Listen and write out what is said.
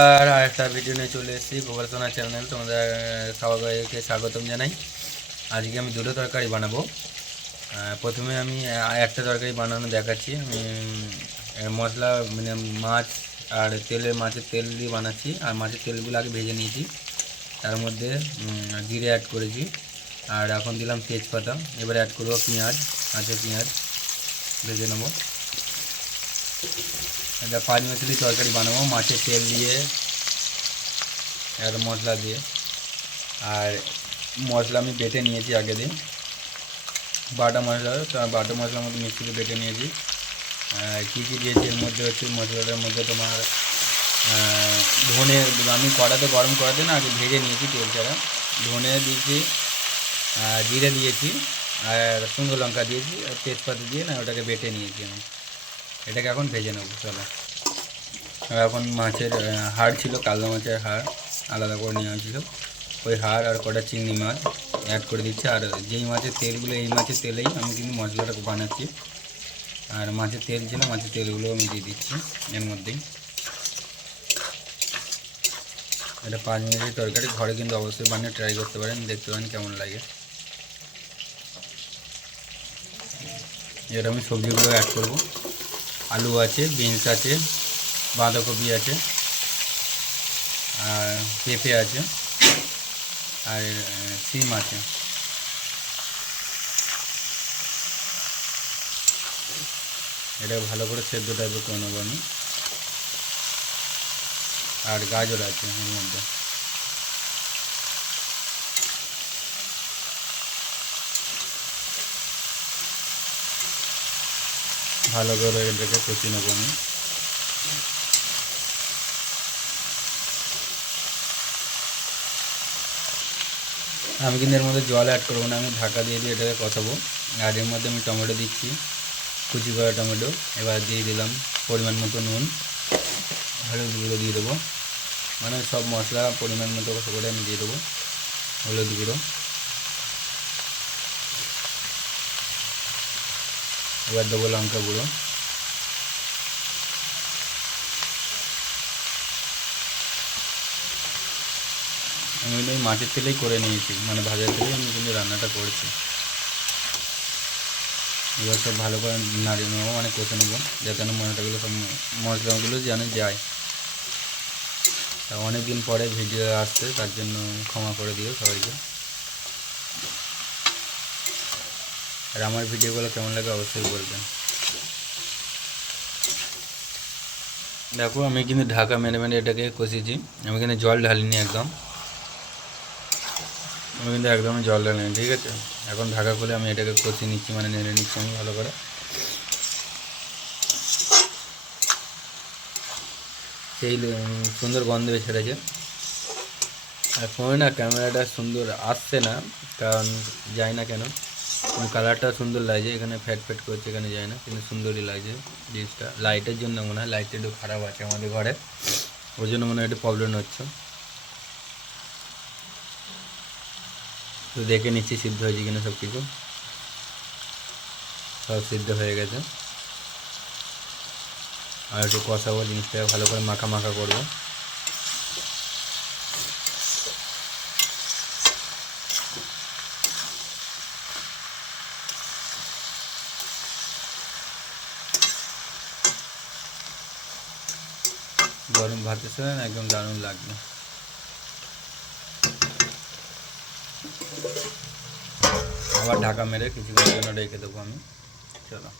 আর আরেকটা ভিডিও নিয়ে চলে এসেছি, গোপাল চ্যানেল তোমাদের সবাইকে স্বাগতম জানাই। আজকে আমি দুটো তরকারি বানাবো। প্রথমে আমি একটা তরকারি বানানো দেখাচ্ছি। আমি মশলা মানে মাছ আর তেলে মাছের তেল দিয়ে বানাচ্ছি। আর মাছের তেলগুলো আগে ভেজে নিয়েছি। তার মধ্যে জিরে অ্যাড করেছি। আর এখন দিলাম তেজপাতা। এবার অ্যাড করব পেঁয়াজ মাছের পেঁয়াজ ভেজে নেব। এটা পাঁচ মিশালি তরকারি বানাবো, মাছের তেল দিয়ে আর মশলা দিয়ে। আর মশলা আমি বেটে নিয়েছি আগে দিন। বাটা মশলা তার বাটা মশলার মধ্যে মিক্সিতে বেটে নিয়েছি। কী কী দিয়েছি এর মধ্যে হচ্ছে, মশলাটার মধ্যে তোমার ধনে, আমি কড়াতে গরম করাতে না আগে ভেজে নিয়েছি তেল ছাড়া। ধনে দিয়েছি জিরে দিয়েছি, আর শুকনো লঙ্কা দিয়েছি, আর তেজপাতা দিয়ে না ওটাকে বেটে নিয়েছি আমি। এটাকে এখন ভেজে নেব, চলো। এখন মাছের হাড় ছিল কালদা মাছের হাড়, আলাদা করে নেওয়া ছিল ওই হাড় আর কটা চিংড়ি মাছ অ্যাড করে দিচ্ছি। আর যেই মাছের তেলগুলো, এই মাছের তেলেই আমি কিন্তু মশলাটা বানাচ্ছি। আর মাছের তেল ছিল, মাছের তেলগুলো আমি দিয়ে দিচ্ছি এর মধ্যেই। এটা পাঁচ মিনিটের তরকারি, ঘরে কিন্তু অবশ্যই বানিয়ে ট্রাই করতে পারেন, দেখতে পারেন কেমন লাগে। এর আমি সবজিগুলো অ্যাড করব। আলু আছে, বিনস আছে, বাঁধাকপি আছে, আর পেঁপে আছে, আর সিম আছে। এটা ভালো করে সেদ্ধ টাইপের করে নেব আমি। আর গাজর আছে এর মধ্যে। ভালো করে এটাকে কষিয়ে নেব আমি। আমি কিন্তু এর মধ্যে জল অ্যাড করব না, আমি ঢাকা দিয়ে দিয়ে এটাকে কষাবো। আর এর মধ্যে আমি টমেটো দিচ্ছি, কুচি করা টমেটো। এবার দিয়ে দিলাম পরিমাণ মতো নুন, হলুদ গুঁড়ো দিয়ে দেবো। মানে সব মশলা পরিমাণ মতো করে আমি দিয়ে দেবো, হলুদ গুঁড়ো। এবার দেবো লঙ্কা গুঁড়ো। আমি কিন্তু মাছের তেলেই করে নিয়েছি মানে ভাজার তেলেই আমি কিন্তু রান্নাটা করেছি। এবার সব ভালো করে নাড়িয়ে নেব মানে কষে নেব, যাতে না মশলাগুলো সব মশলাগুলো যেন যায়। তা অনেক দিন পরে ভিডিও আসছে, তার জন্য ক্ষমা করে দিও সবাইকে। আর আমার ভিডিওগুলো কেমন লাগে অবশ্যই বলবেন। দেখো, আমি কিন্তু ঢাকা মেরে মেরে এটাকে কষিয়েছি। আমি কিন্তু জল ঢালিনি একদম। আমি কিন্তু একদম জল ঢালিনি, ঠিক আছে? এখন ঢাকা খুলে আমি এটাকে কষিয়ে নিচ্ছি মানে নেড়ে নিচ্ছি আমি ভালো করে। সেই সুন্দর গন্ধ ছেড়েছে আর ফোনে না ক্যামেরাটা সুন্দর আসছে না, কারণ যায় না কেন। কালারটা সুন্দর লাগছে, এখানে ফ্যাট ফ্যাট করছে, এখানে যায় না, কিন্তু সুন্দরই লাগছে জিনিসটা। লাইটের জন্য মনে হয় লাইটটা একটু খারাপ আছে আমাদের ঘরে ওই জন্য মনে হয় একটু প্রবলেম হচ্ছে। তো দেখে নিচ্ছি, সিদ্ধ হয়েছে কিনা সব কিছু সব সিদ্ধ হয়ে গেছে। আর একটু কষাবো, জিনিসটাকে ভালো করে মাখা মাখা করব। গরম ভাতের সাথে একদম দারুণ লাগবে আবার ঢাকা মেরে কিছুক্ষণের জন্য রেখে দেবো আমি। চলো।